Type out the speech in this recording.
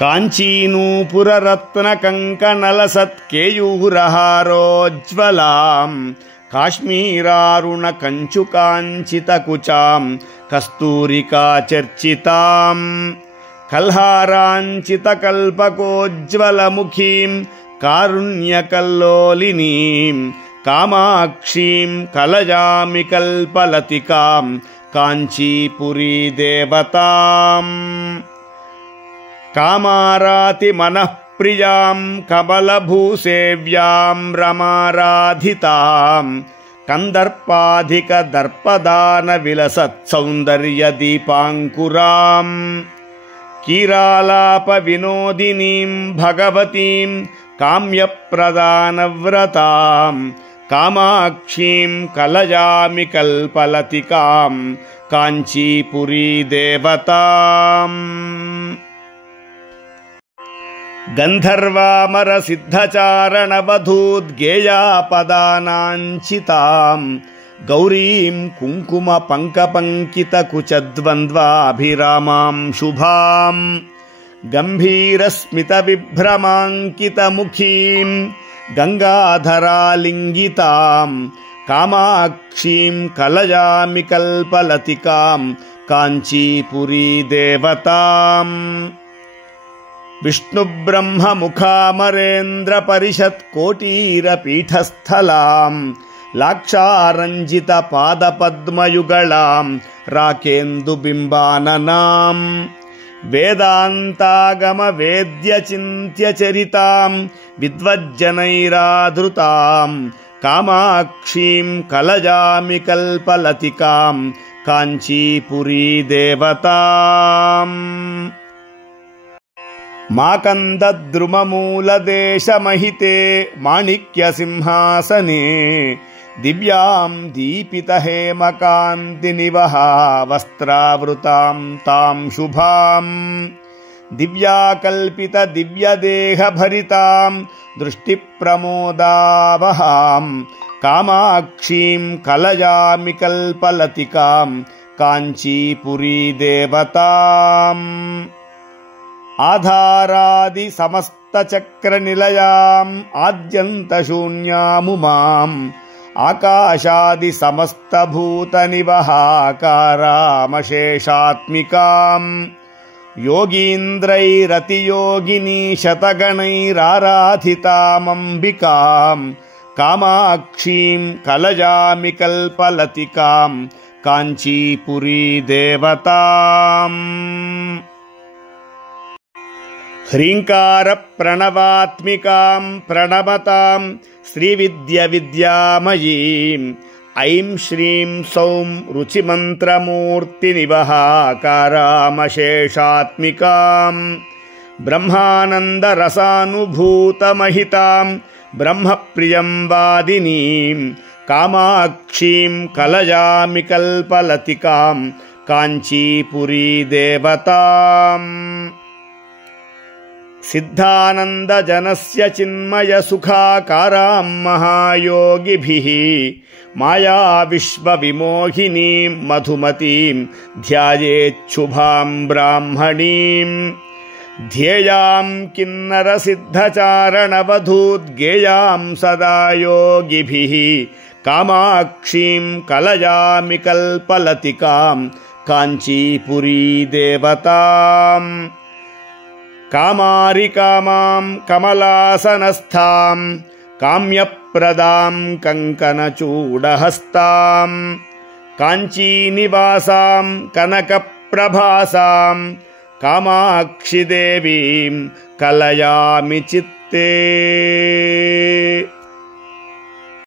काञ्चीनूपुररत्नकङ्कणलसत्केयूरहारोज्ज्वलां काश्मीरारुणकञ्चुकाञ्चितकुचां कस्तूरिकाचर्चितां कल्हाराञ्चितकल्पकोज्ज्वलमुखीं कारुण्यकल्लोलिनीं कामाक्षीं कलजामि कल्पलतिकां काञ्चीपुरीदेवताम् कामारातिमनःप्रियां कमलभूसेव्यां रमाराधितां कन्दर्पाधिकदर्पदानविलसत्सौन्दर्यदीपाङ्कुरां कीरालापविनोदिनीं भगवतीं काम्यप्रदानव्रतां कामाक्षीं कलजामि कल्पलतिकां काञ्चीपुरीदेवताम् गन्धर्वामरसिद्धचारणवधूद्गेयापदानाञ्चितां गौरीं कुङ्कुमपङ्कपङ्कितकुचद्वन्द्वाभिरामां शुभां गम्भीरस्मितविभ्रमाङ्कितमुखीं गङ्गाधरालिङ्गितां कामाक्षीं कलजामि कल्पलतिकां काञ्चीपुरीदेवताम् विष्णुब्रह्ममुखामरेन्द्रपरिषत्कोटीरपीठस्थलां लाक्षारञ्जितपादपद्मयुगलां राकेन्दुबिम्बाननां वेदान्तागमवेद्यचिन्त्यचरितां विद्वज्जनैराधृतां कामाक्षीं कलजामि कल्पलतिकां काञ्चीपुरीदेवताम् माकन्दद्रुममूलदेशमहिते माणिक्यसिंहासने दिव्यां दीपितहेमकान्तिनिवहा वस्त्रावृतां तां शुभां दिव्याकल्पितदिव्यदेहभरितां दृष्टिप्रमोदावहां कामाक्षीं कलजामि कल्पलतिकां काञ्चीपुरीदेवताम् आधारादि समस्तचक्रनिलयाम् आद्यन्तशून्यामुमाम् आकाशादि समस्तभूतनिवहाकारामशेषात्मिकाम् योगीन्द्रैरतियोगिनी शतगणैराराधितामम्बिकाम् कामाक्षीं कलजामि कल्पलतिकां काञ्चीपुरीदेवताम् ह्रीङ्कारप्रणवात्मिकां प्रणमतां श्रीविद्यविद्यामयीं ऐं श्रीं सौं रुचिमन्त्रमूर्तिनिवहाकारामशेषात्मिकां ब्रह्मानन्दरसानुभूतमहितां ब्रह्मप्रियं वादिनीं कामाक्षीं कलजामि कल्पलतिकां काञ्चीपुरीदेवताम् सिद्धानन्दजनस्य चिन्मयसुखाकारां महायोगिभिः मायाविश्वविमोहिनीं मधुमतीं ध्यायेच्छुभां ब्राह्मणीं ध्येयां किन्नरसिद्धचारणवधूद्गेयां सदा योगिभिः कामाक्षीं कलजामि कल्पलतिकां काञ्चीपुरीदेवताम् कामारिकामां कमलासनस्थां काम्यप्रदां कङ्कणचूडहस्तां काञ्चीनिवासां कनकप्रभासां कामाक्षिदेवीं कलयामि चित्ते।